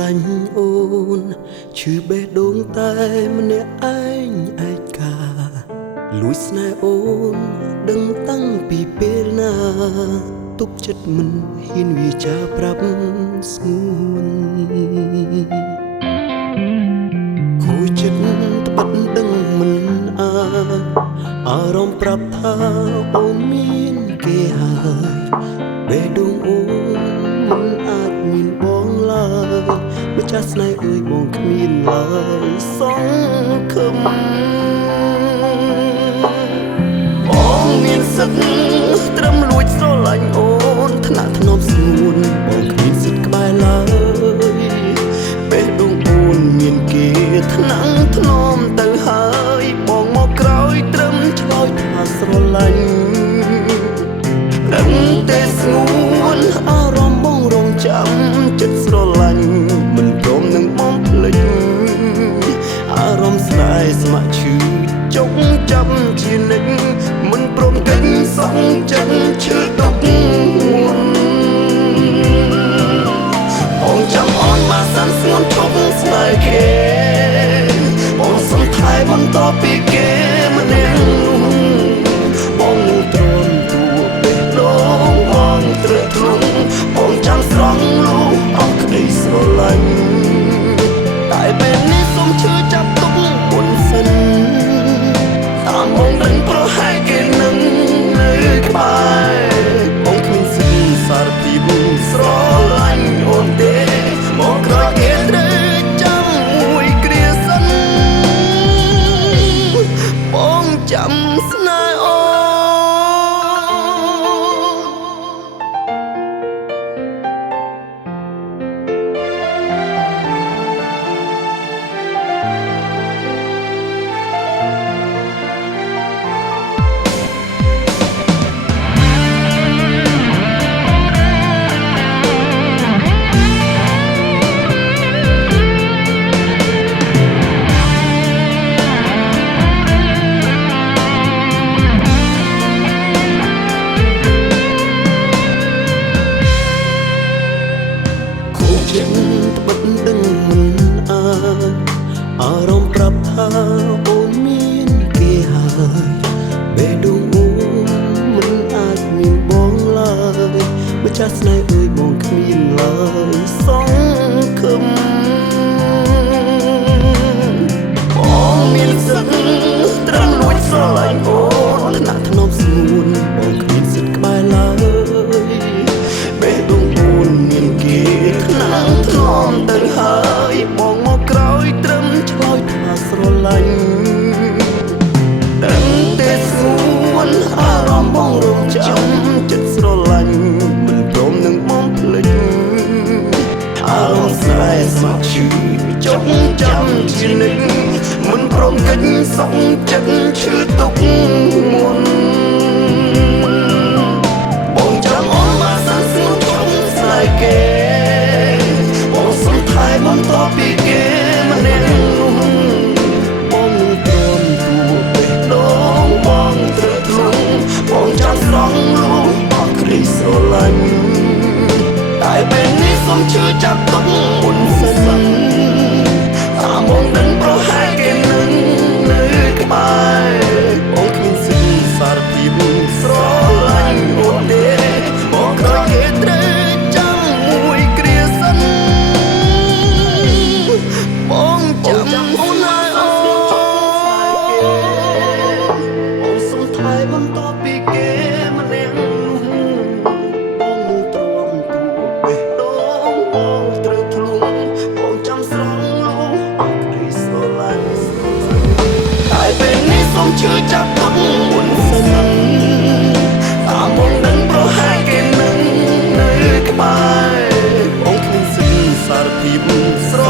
ឡាញ់អូនឈឺបេះដូងតែម្នាក់ឯងឯកាលួចស្នេហ៍អូនដឹងតាំងពីពេលណាទុកចិត្តមិនហ៊ានវាចាប្រាប់ស្ងួនគួយចិត្តត្បិតដឹងមិនអាចអារម្មណ៍ប្រាប់ថាអូនមានគេហើយបេះដូងអូនមិនអាចមានបងឡើយម្ចាស់ស្នេហ៍អើយបងគ្មានឡើយសង្ឃឹមបងមានសិទ្ធត្រឹមលួចស្រឡាញ់អូនថ្នាក់ថ្នមស្ងួនបងគ្មានសិទ្ធក្បែរឡើយបេះដូងអូនមានគេថ្នាំងថ្នមទៅហើយបងមកក្រោយត្រឹមឆ្លើយថាស្រឡាញ់ដឹងតែស្ងួនអារម្មណ៍បងរងចាំចិត្តស្រឡាញ់មិនព្រមនឹងបំភ្លេចអារម្មណ៍ស្នេហ៍ស្ម័គ្រឈឺចុកចាំជានិច្ចមិនព្រមកិច្ចសងចិត្តឈឺទុកបងចាំអនមកសានស្ងួនធំស្នេហ៍គេបងសំថែបន្តពីគេម្នាក់បងនឹងទ្រាំទួបេះដូងបងត្រេកធ្លុំបងចាំស្រង់លូអស់ក្តីស្រឡាញ់តែពេលនេះសូមឈឺចាប់ទុកមុនសិនតាមបងដឹងប្រហែលគេនឹងនៅក្បែរបងគ្មានសិទ្ធិសារភាពស្រឡាញ់អូនទេមកក្រោយគេត្រូវចាំមួយគ្រាសិនបងចាំស្នេហ៍អូត្បិតដឹងមិនអាចអារម្មណ៍ប្រាប់ថាអូនមានគេហើយបេះដូងអូនមិនអាចមានបងឡើយម្ចាស់ស្នេហ៍អើយបងគ្មានឡើយសង្ឃឹមបងមានសិទ្ធត្រឹមលួចស្រឡាញ់អូនថ្នាក់ថ្នមស្ងួនបងគ្មានសិទ្ធក្បែរឡើយបេះដូងអូនមានគេថ្នាំងថ្នមទៅហើយបងមកក្រោយត្រឹមឆ្លើយថាស្រឡាញ់ដឹងតែស្ងួនអារម្មណ៍បងរងចាំចិត្តស្រឡាញ់មិនព្រមនឹងបំភ្លេចអារម្មណ៍ស្នេហ៍ស្ម័គ្រឈឺចុកចាំជានិច្ចមិនព្រមកិច្ចសងចិត្តឈឺទុកមុនបងចាំអូនមកសានស្ងួនធំស្នេហ៍គេបងសំថែបន្តពីគេម្នាក់បងនឹងទ្រាំទួបេះដូងបងត្រេកធ្លុំបងចាំស្រង់លូអស់ក្តីស្រឡាញ់តែពេលនេះសូមឈឺចាប់ទុកមុនសិនតាមបងដឹងប្រហែលគេនឹងនៅក្បែរបងគ្មានសិទ្ធិសារភាពស្រឡាញ់អូនទេមកក្រោយគេត្រូវចាំមួយគ្រាសិនបងចាំអូនហើយអូបងសុំថែបន្តពីគេម្នាក់បងនឹងទ្រាំទួបេះដូងបងត្រូវធ្លុំបងចាំស្រង់លូអស់ក្តីស្រឡាញ់តែពេលនេះសូមឈឺចាប់ទុកមុនសិនតាមបងដឹងប្រហែលគេនឹងនៅក្បែរបងគ្មានសិទ្ធិសារភាពស្រ